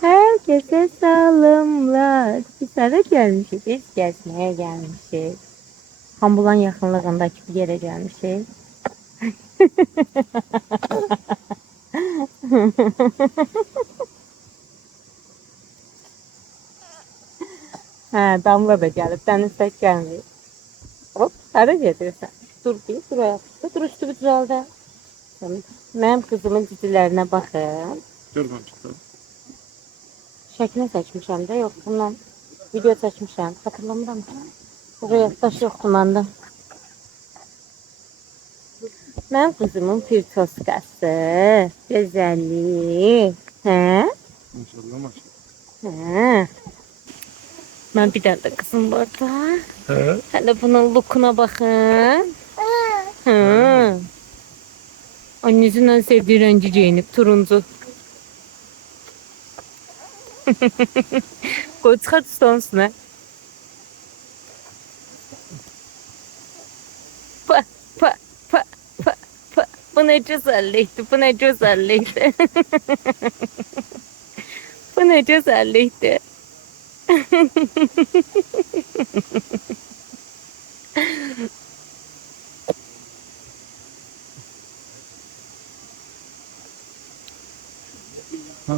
Herkese salımlar. Biz hara gelmişik? Biz gezmeye gelmişik. Hambulan yaxınlığındakı bir yere gelmişik. Hə, Damla da gəlib. Dəniz tək gəlməyib. Hop, hara gedirsən? Dur bir, dur ayaqda. Dur üstü bir düzəldə. Mənim qızımın cicilərinə baxın. Görmem çıktı. Şəklini çəkmişəm də, yox, bundan video çəkmişəm. Xatırlamıram ki. Buraya yaddaş yoxdur məndə. Mənim qızımın pirtoskası, gözəlliyi. Hə? Maşallah maşallah. Hə. Mən bir dənə də qızım var da. He? Hələ bunun lookuna baxın. Hə. Annəsinin ən sevdiyi rəngi geyinib, turuncu. Qoy çıxart stolun üstünə. Pa, pa, pa, pa, pa. Bu ne güzellikti, bu ne güzellikti. Bu ne güzellikti. Ha.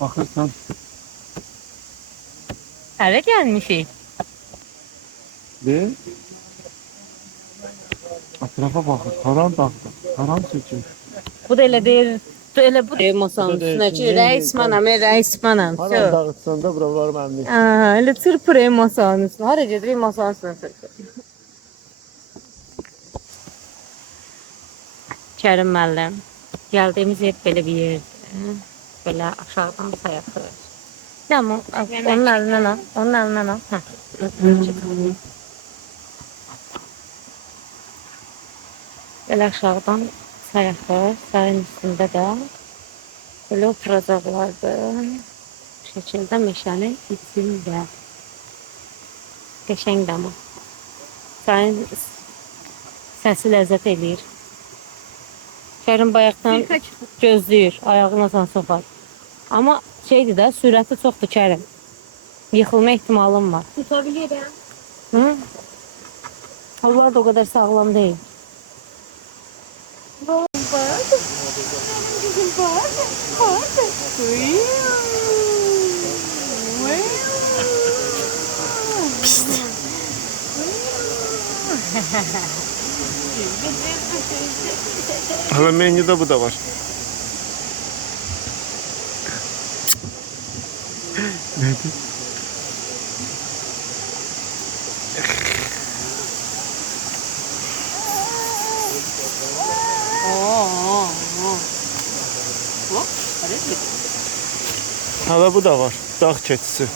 Bakırsan Hara gelmişik? bir etrafa bakır. Karan taktı. Karan çekiyor. Bu da elə deyir. Elə bu deyir masanın Bu da üstünə ki, deyir, rəis manam, rəis manam. Karan dağıtsan da buralar mənim. Aha, elə çırpır masanın üstünə. Hara gedir masanın üstünə çırpır. Kərim müəllim, gəldiyimiz yer belə bir yerdir. Belə aşağıdan sayaqır. Ne ama onun əlindən al, onun əlindən al. Hə. Belə aşağıdan sayaqır, sayın üstündə də belə oturacaqlardı. Bu şəkildə meşənin içində. Qəşəngdir amma. Sayın səsi ləzzət eləyir. Kərim bayaqdan gözləyir, ayağına san soxar. Amma şeydir də, sürəti çoxdur Kərim. Yıxılma ehtimalım var. Tutabilirim. Hı? Onlar da o kadar sağlam değil. Var. Benim güzüm var. Hala menüde bu da var. Neydi? Hala bu da var. Dağ keçisi.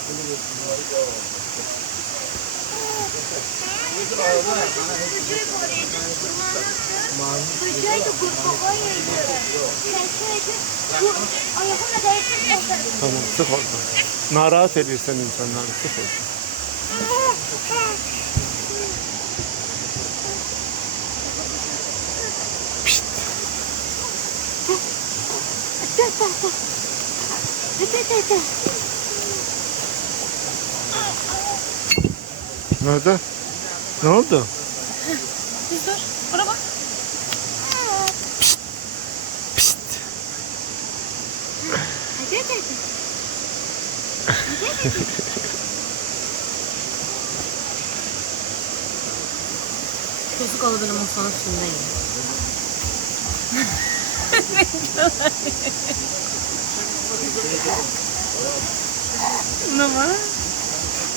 Böceği de kurbağa ayağına değip Tamam, sık orada. Narahat edirsən insanları, sık orada. Pişt. Nerede? Ne oldu? Siz dur. Bana bak. Pişt. Hadi. Çocuk alıp benim masanın üstündeyim. Ne var?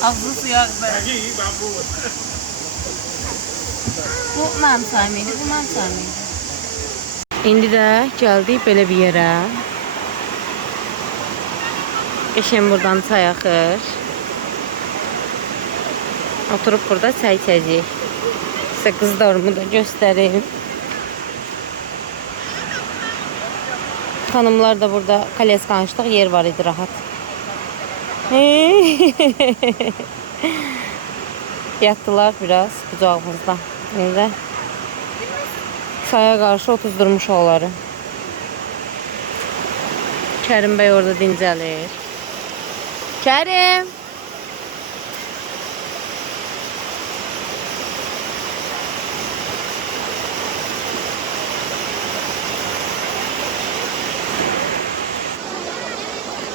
Ağzı suya akbar. Bu mənim saymaydı, bu mənim saymaydı. İndi də gəldik belə bir yerə. Qəşəng buradan çay axır. Oturup burada çay içəcəyik. Size kızlarımı da göstereyim. Hanımlar da burada kaleskançlık yer var idi rahat. Yattılar biraz kucağımızda. Şimdi saya karşı 30 durmuş onları. Kərim bəy orada dincəlir. Kərim!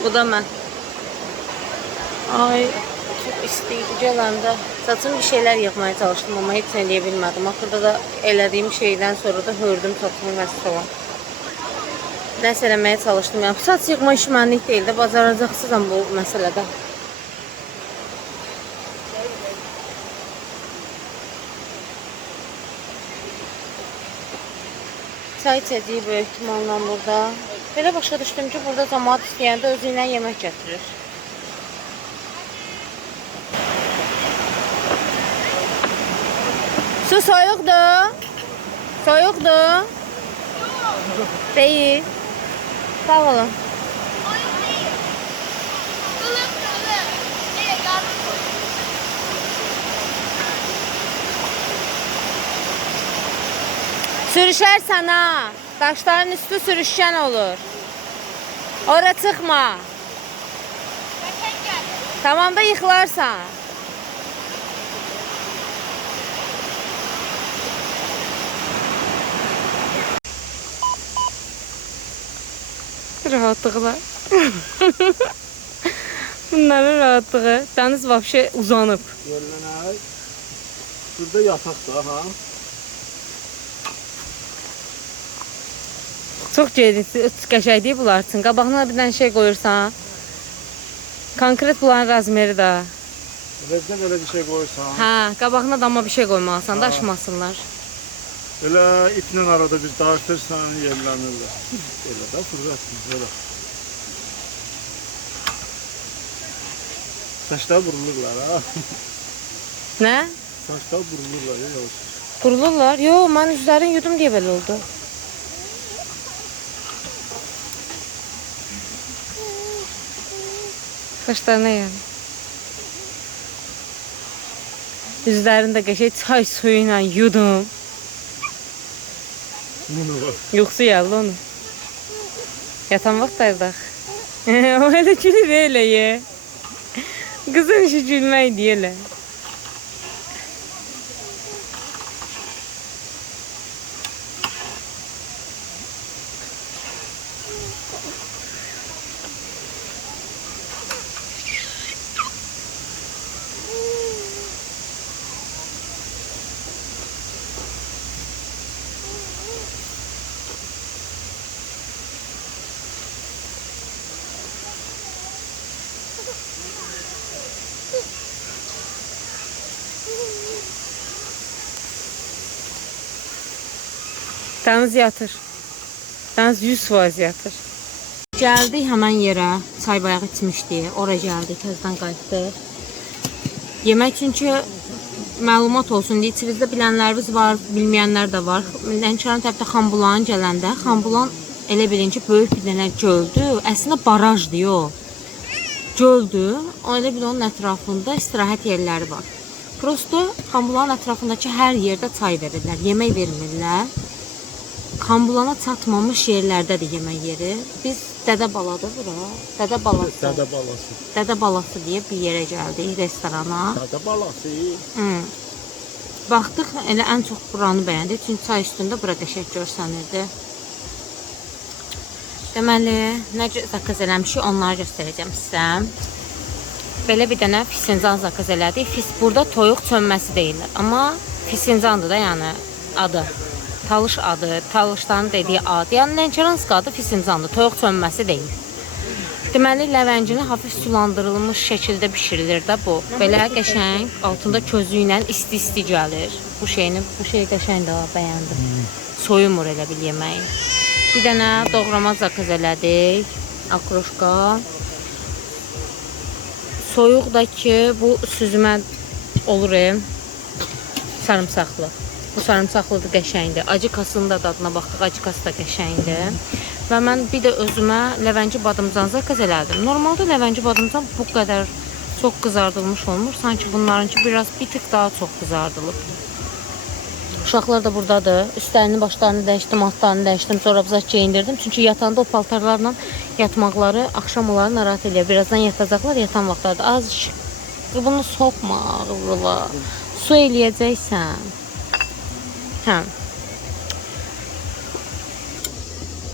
Bu da mən. Ay, çok istəyir gələndə. Saçım bir şeyler yığmaya çalışdım ama heç eləyə bilmədim. Axırda da elədiyim şeydən sonra da hördüm saçımı vəssalam. Nəsə eləməyə çalışdım. Yəni, saç yığma işi mənlik deyil də, bacaracaqsızam bu məsələdə. Çay içəcəyi böyük ihtimalla burada. Belə başa düşdüm ki, burada cəmaat istəyəndə özü ilə yemək gətirir. Su soyuqdur. Soyuqdur. Değil. Sağ olun. Sürüşərsən ha. Daşların üstü sürüşkən olur. Ora çıxma. Tamam da yıxılarsan. Rahatlıqlar. Bunların rahatlığı. Dəniz vapşe uzanıb. Yerlənək. Burada yataq da, ha? Çox qəşəng deyil bunlar üçün. Qabağına bir dənə şey qoyursan. Konkret bunların razmeri da. Rezdə belə bir şey qoysan. Hə, qabağına da amma bir şey qoymalısan, daşmasınlar. Elə iplə arada bir dartırsan, yerlənirlər. Elə də fırlatmır, belə. Saçlar vurulurlar, ha? Nə? Saçlar vurulurlar, ya yavaş. Qurulurlar. Yo, mən üzlərini yudum deyə belə oldu. Saçlarına yəni. Üzlərini də qəşəng çay suyu ilə yudum. Bunu var. Yoxsa yallı onu. Yatan vaxt dayırdaq. O elə gülür elə ye. Qızın işi gülmək deyə elə. Dəniz yatır. Dəniz 100% yatır. Gəldik həmən yerə. Çay bayaq içmişdik. Ora gəldik, təzədən qayıtdıq. Yemək çünki məlumat olsun deyə içinizdə bilənləriniz var, bilməyənlər də var. Lənkəran tərəfdə Xanbulan gələndə, Xanbulan elə bilin ki, böyük bir dənə göldür. Əslində barajdır o. Göldür. O elə bilin onun ətrafında istirahət yerləri var. Prosto Xanbulanın ətrafındakı hər yerdə çay verirlər, yemək vermirlər. Xanbulana çatmamış yerlərdədir yemək yeri. Biz Dədə Baladır bura. Dədə Balası. Dədə balası. Dədə Balası deyə bir yerə gəldik, restorana. Dədə balası. Baxdıq, elə ən çox buranı bəyəndik. Çünki çay üstündə bura qəşəng görsənirdi. Deməli, nə zakaz eləmişik, onları göstərəcəm sizə. Belə bir dənə fisincan zakaz elədik. Fis burada toyuq çönməsi deyirlər. Amma fisincandır da, yəni adı. Talış adı, talışların dediyi ad. Yəni Lənkəransk adı fisincandır, toyuq çönməsi deyil. Deməli, ləvəncini hafif sulandırılmış şəkildə bişirilir də bu. Belə qəşəng, altında közü ilə isti-isti gəlir. Bu şey qəşəng də bəyəndim. Soyumur elə bil yeməyi. Bir dənə doğrama zakaz elədik. Akroşka. Soyuq da ki, bu süzmə olur. Sarımsaqlı. Bu sarımsaqlı da qəşəngdir. Acıkasının da dadına baxdıq. Acıkası da qəşəngdir. Və mən bir də özümə ləvənci badımcan zakaz elədim. Normalda ləvənci badımcan bu qədər çox qızardılmış olmur. Sanki bunlarınki biraz bir tık daha çox qızardılıb. Uşaqlar da buradadır. Üstlərini, başlarını dəyişdim, altlarını dəyişdim. Sonra bizə geyindirdim. Çünki yatanda o paltarlarla yatmaqları axşam onları narahat edir. Birazdan yatacaqlar, yatan vaxtlarda. Az bunu soxma ağırlığa. Su eləyəcəksən. Hə.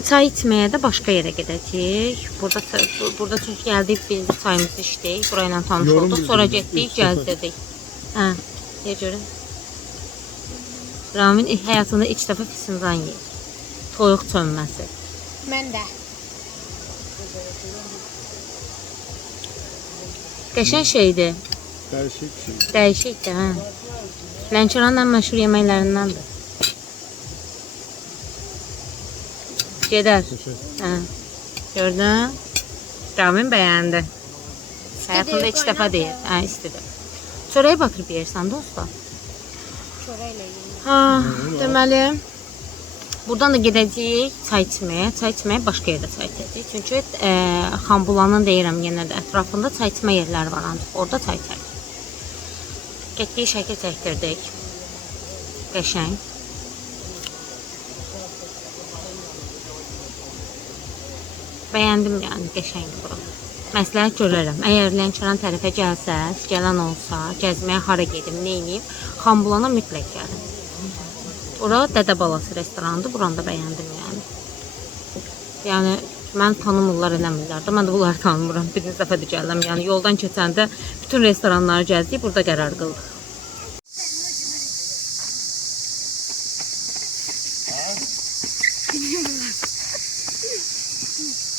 Çay içməyə də başqa yerə gedəcəyik. Burada çünki gəldik, biz də çayımızı içdik. Burayla tanış olduq. Sonra getdik, gəzdirdik. Hə, deyə görün. Ramin həyatında ilk dəfə pisincan yeyir. Toyuq çönməsi. Mən də. Qəşəng şeydir. Dəyişik şey. Dəyişikdir, hə. Lənkəranın ən məşhur yeməklərindəndir. Gedər. Hə. Gördün? Ramin bəyəndi. Həyatında ilk dəfə deyir. Hə, istidir. Çörəyə batırıb yersən dostlar. Çörəklə yeyim. Ha, deməli, buradan da gedəcəyik çay içməyə. Çay içməyə başqa yerdə çay içəcəyik. Çünki Xambulanın deyirəm yenə də ətrafında çay içmə yerləri var ancaq. Orada çay içərik. Getdik, şəkil çəkdirdik. Qəşəng. Bəyəndim yəni, qəşəngdir bura. Məsləhət görərəm. Əgər Lənkəran tərəfə gəlsəz, gələn olsa, gəzməyə hara gedim, nə edeyim, Xambulana mütləq gəlin. Ora Dədə Balası restoranıdır. Buranı da bəyəndim yəni. Yəni mən tanımırlar, eləmirlər də. Mən də bunları tanımıram. Birinci dəfədir gəldim. Yəni yoldan keçəndə bütün restoranları gəzdik, burada qərar qıldıq.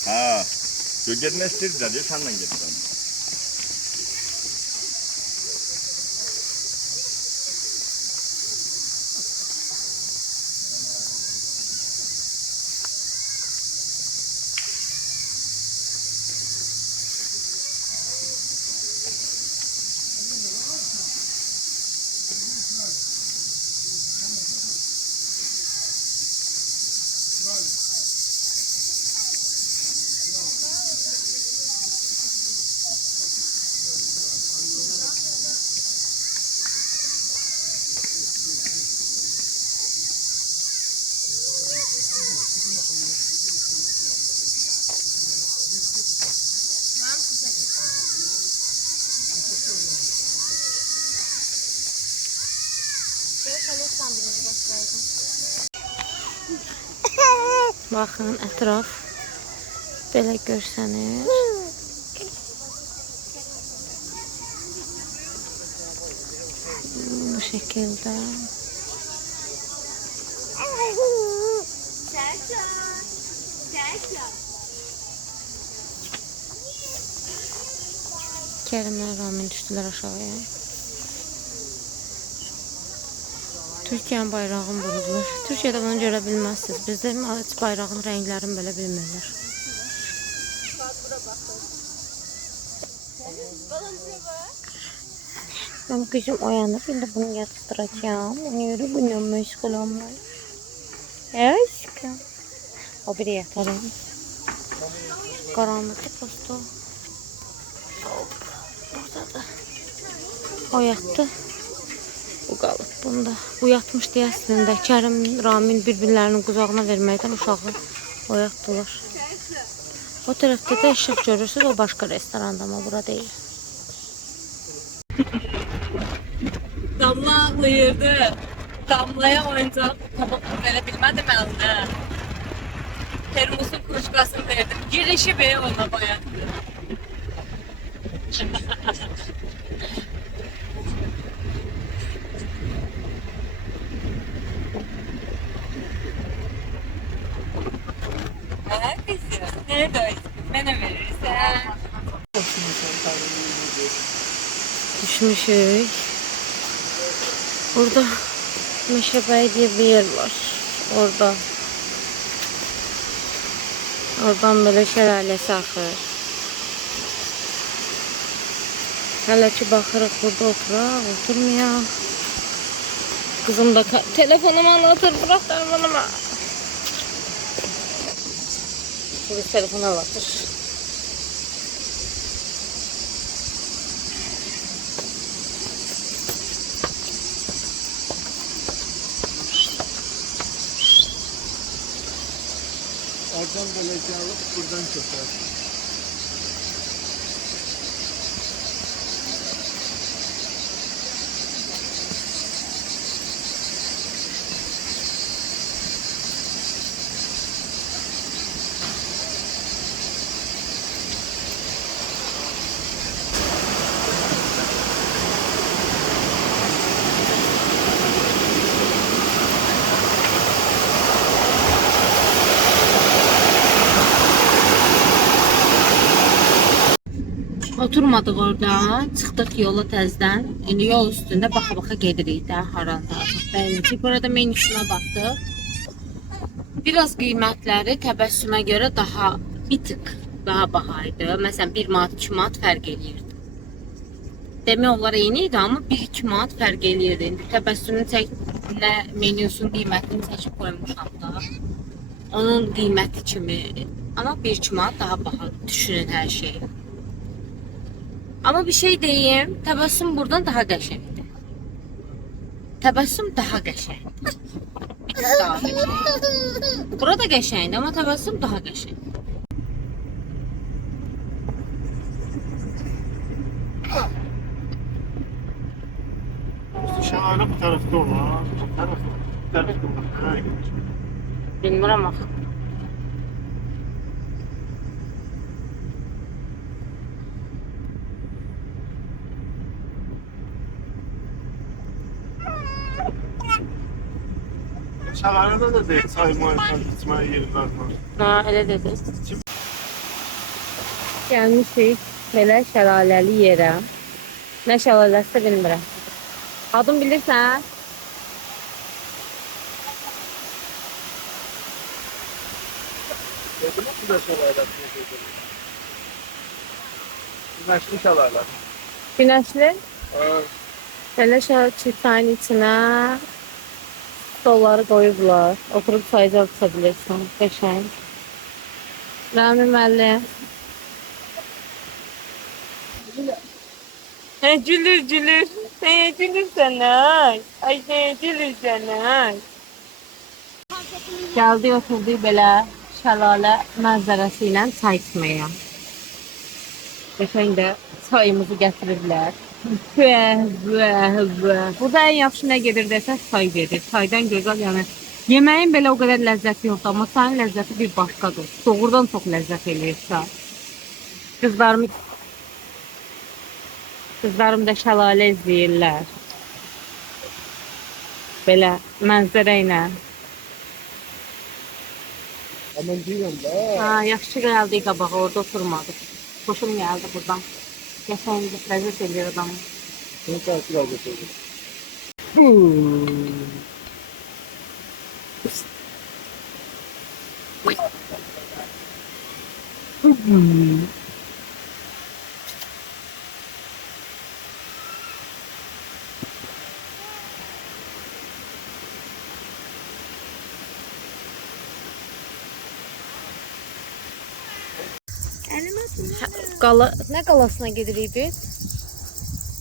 Ha. Getmək istəyirlər, deyə sənlə gedirəm. Baxın, ətraf belə görsənir. Bu şəkildə. Kərimlə Ramin düşdülər aşağıya. Türkiyənin bayrağını vururlar. Türkiyədə bunu görə bilməzsiniz. Bizdə heç bayrağın rənglərini belə bilmirlər. Benim kızım uyanıp şimdi bunu yatıştıracağım. Onu yürü bunu meşgul olmayı. Aşkım. O biri yatalım. Karanlıkta posta. Burada da. O yattı. Bu qalıb bunda. Bu yatmışdı əslində. Kərim, Ramin bir-birlərinin qucağına verməkdən uşağı oyatdılar. O tərəfdə də işıq görürsünüz. O başqa restoranda, amma bura deyil. Damla ağlayırdı. Damlaya oyuncaq tabaq verə bilmədim əldə. Termosun kuşkasını verdim. Girişi be ona bayağı. Nerede? Bana verirsen. Düşmüşük. Burada Meşəbəy diye bir yer var. Orada. Oradan böyle şəlaləsi axır. Hələ ki baxırıq burada oturaq, oturmayaq. Kızım da telefonumu anlatır, bırak telefonumu. Şimdi telefonu anlatır. Buradan belə gəlib, buradan kötər. Oturmadıq orada, çıxdıq yola təzdən. İndi yol üstündə baxa-baxa gedirik də haranda. Bəli, burada menüsünə baxdıq. Biraz qiymətləri təbəssümə görə daha bir tık daha baha idi. Məsələn 1 manat 2 manat fərq eləyirdi. Demək olar eyni idi, amma 1-2 manat fərq eləyirdi. İndi təbəssümün çəklə menüsünün qiymətini çəkib qoymuşam da. Onun qiyməti kimi, amma 1-2 manat daha baha düşünün hər şeyi. Ama bir şey diyeyim, təbəssüm buradan daha qəşəngdir. Təbəssüm daha qəşəngdir. Bir tık daha qəşəngdir. Burada qəşəngdir, amma təbəssüm daha qəşəngdir. Şahane bu tarafta olan. Bu tarafta olan. Bilmirəm axı. Şalarada da değil, sayma, içmeye yerler var. Ha, elə dedi. Gəlmişik belə şəlaləli yerə. Nə şəlaləsi bilmirəm. Adın bilirsən? Dedim mi bu da şalarlar? Güneşli şalarlar. Günəşli. Evet. Belə çayın içinə stolları qoyublar. Oturub çayca içə bilirsən. Qəşəng. Rami müəllim. Gülür. Gülürsən ay. Ay gülürsən ay. Gəldik oturduq belə şəlalə mənzərəsi ilə çay içməyə. Qəşəng də çayımızı gətiriblər. Burada en yaxşı nə gedir desək çay gedir. Çaydan gözəl, yəni yeməyin belə o qədər ləzzəti yoxdur, amma çayın ləzzəti bir başqadır. Doğrudan çox ləzzət eləyir çay. Qızlarım da şəlalə izləyirlər. Belə mənzərə ilə. Aman deyirəm da. Ha, yaxşı gəldik qabağa, orada oturmadıq. Xoşum gəldi buradan. Qəşəng ləzzət eləyir adamı. Bunu təsir alacaq. Nə qalasına gedirik biz?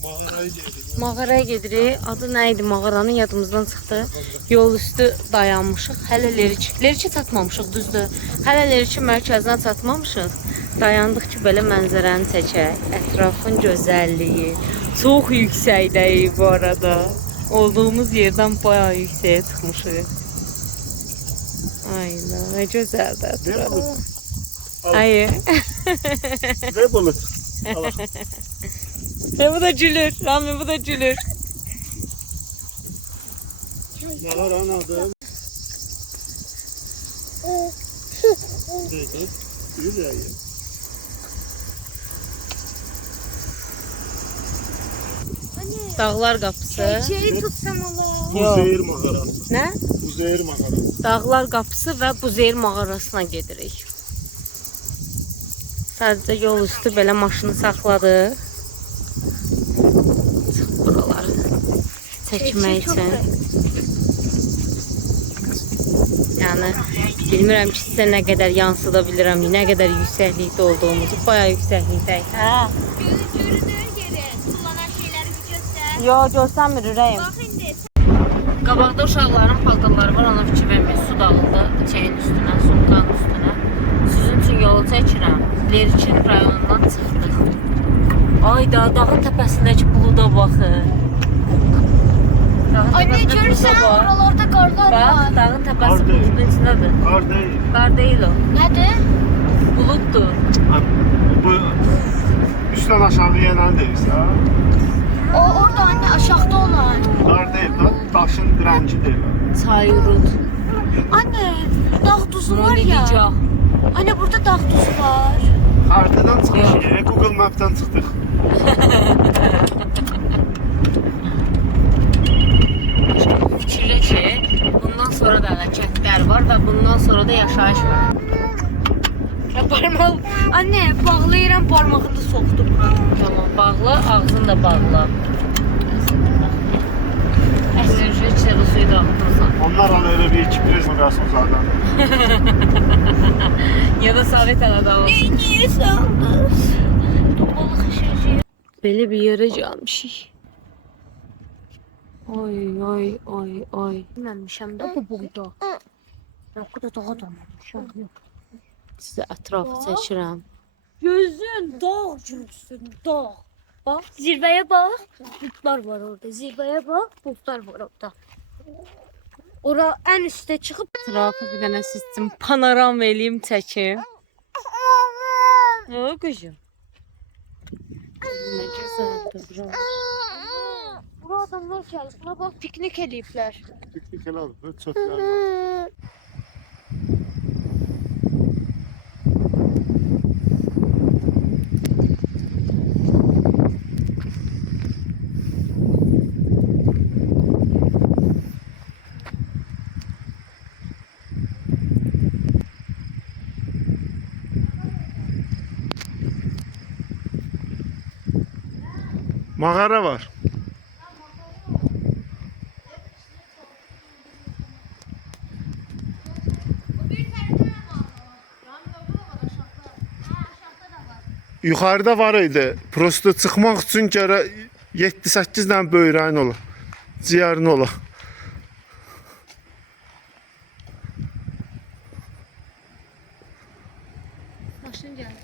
Mağaraya gelirik. Mağaraya gedirik. Adı nə idi mağaranın, yadımızdan çıxdı. Yol üstü dayanmışıq. Hələ Lerçi çatmamışıq, düzdür. Hələ Lerçi mərkəzinə çatmamışıq. Dayandıq ki, belə mənzərəni çəkək. Ətrafın gözəlliyi. Çox yüksəkdəyik bu arada. Olduğumuz yerdən bayağı yüksəyə çıxmışıq. Aynen, ne gözəldir ətraf. Hayır. Ve balık. Bu da gülür. Rami bu da gülür. Nahar anladım. Evet. Güzel. Dağlar qapısı. Şeyi tutsam olur. Buzeyir mağarası. Nə? Buzeyir mağarası. Dağlar qapısı və Buzeyir mağarasına gedirik. Sadəcə yol üstü belə maşını saxladıq. Buraları çəkmək üçün. Yəni bilmirəm ki, sizə nə qədər yansıda bilirəm, nə qədər yüksəklikdə olduğumuzu. Bayağı yüksəklikdəyik. Hə? Görünür yeri. Kullanan şeyleri bir göster. Yo, görsənmir ürəyim. Bak indi. Qabaqda uşaqların paltarları var, ona fikir vermək. Su dağıldı çəyin üstünə, sumkanın üstünə. yol çəkirəm. Lerçin rayonundan çıxdıq. Ay dağın təpəsindəki buluda baxın. Dağın Anne təpəsində görürsən buluda var. buralarda karlar Bax, var. dağın təpəsi Qar deyil. buludun içindədir. Qar deyil. Qar deyil o. Nedir? Buluddur. Bu üstten aşağı yenen deyirsən. O orada anne aşağıda olan. Qar deyil da, daşın direnci deyil. Çayrut. Anne dağ tuzu var ya. Monivicah. Anne burada dağ tuzu var. Haritadan çıxmışıq, Google Map'ten çıxdıq. Fikirlə ki, bundan sonra da hərəkətlər var və bundan sonra da yaşayış var. Ya parmağım. Anne bağlayıram parmağını soktum. Tamam, bağla, ağzını da bağla. Əsrci çevre suyu da atırsan. Onlar ona öyle bir iki prizma qalsın zaten. Ya da Sovet Anadolu. Niye sandınız? Balık şişeci. Belə bir yerə gəlmişik. Oy, oy, oy, oy. Bilmemişim de bu burada. Ya bu da dağa dönmemişim. Sizə ətrafı çəkirəm. Gözün dağ gözsün dağ. Bak zirveye bak. Bulutlar var orada. Zirveye bak. Bulutlar var orada. Ora en üste çıkıp Ətrafı bir dənə siz üçün panoram eləyim, çəkim. O, qızım. Nə gözəldir bura. Bura adamlar gelip buna bak piknik eləyiblər. Piknik el alıp, böyle çöpler var. Mağara var. Yuxarıda var idi. Prosto çıxmaq üçün görə 7-8 dənə böyrəyin ola. Ciyərin ola. Maşın geldi.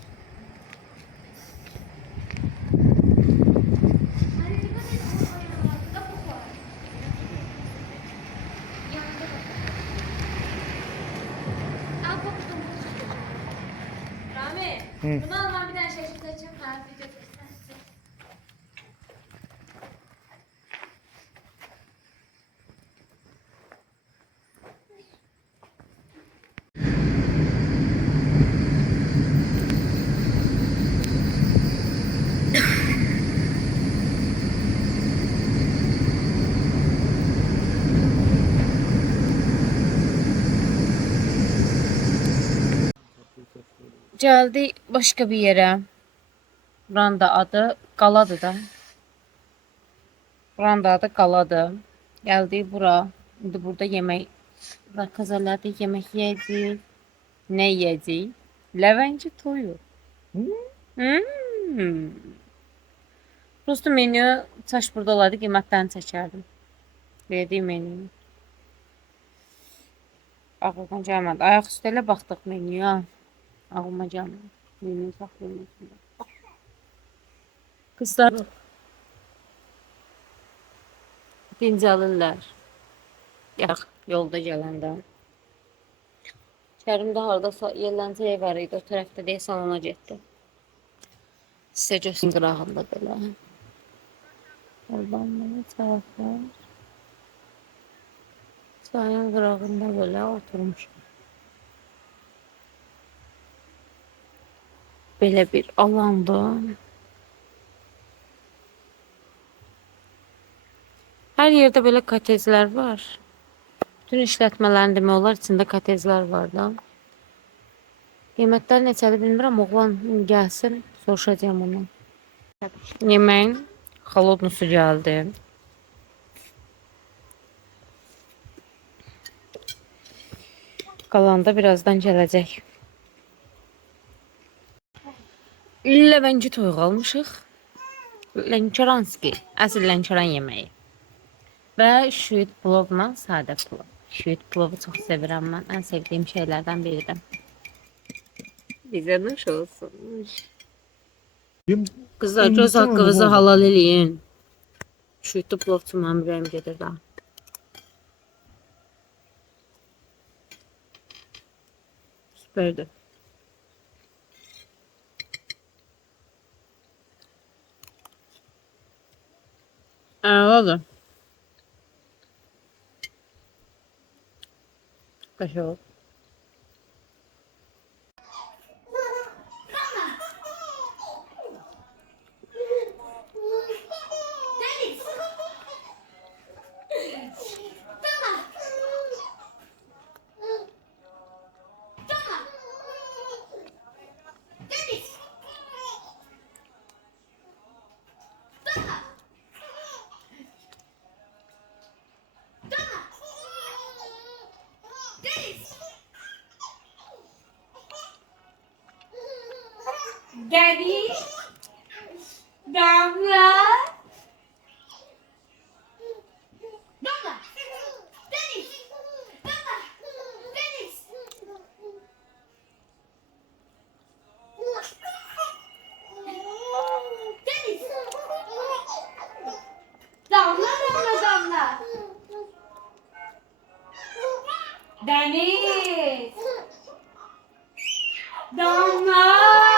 Bunu almam bir tane şaşırt açayım. Ha, video çeksen. Gəldik başqa bir yerə. Buranın da adı Qaladır da. Buranın da adı Qaladır. Gəldik bura. İndi burada yemək zakaz elədik, yemək yeyəcəyik. Nə yeyəcəyik? Ləvəngi toyu. Prosto menü çaş burada olaydı, qiymətlərini çəkərdim. Verdiyi menü. Ağlıma gəlmədi. Ayaq üstə ilə baxdıq menüyə. Ağlıma gəlmədi. Menü saxlayın. Qızlar dincəlirlər. Yax, yolda gələndə. Kərimdə harda yerləncə ev var idi. O tərəfdə deyə salona getdi. Sizə göstərin qırağında belə. Oradan belə tərəflər. Çayın qırağında belə oturmuş. Belə bir alanda. Hər yerdə belə kotejlər var. Bütün işlətmələrin demək olar içində kotejlər var da. Qiymətlər neçədir bilmirəm. Oğlan gəlsin, soruşacağım onu. Yeməyin xalodnusu gəldi. Qalanda birazdan gələcək. Ləvəngi toyuq almışıq. Lənkəranski, əsl Lənkəran yeməyi. Və şüyüd plovla sadə plov. Şüyüd plovu çox sevirəm mən. Ən sevdiyim şeylərdən biridir. Bizə nuş olsun. Yem- Qızlar göz İnsan haqqınızı olmalı. halal eləyin. Şuytu plovçu mənim ürəyim gedir daha. Süperdir. Əladır. Qəşəng oldu. Deniz. Tamam. Tamam. Deniz. Tamam. Tamam. Deniz. Deniz. Damla. Damla. Deniz. Damla. Deniz. Deniz. Damla, damla, damla. Deniz. Damla.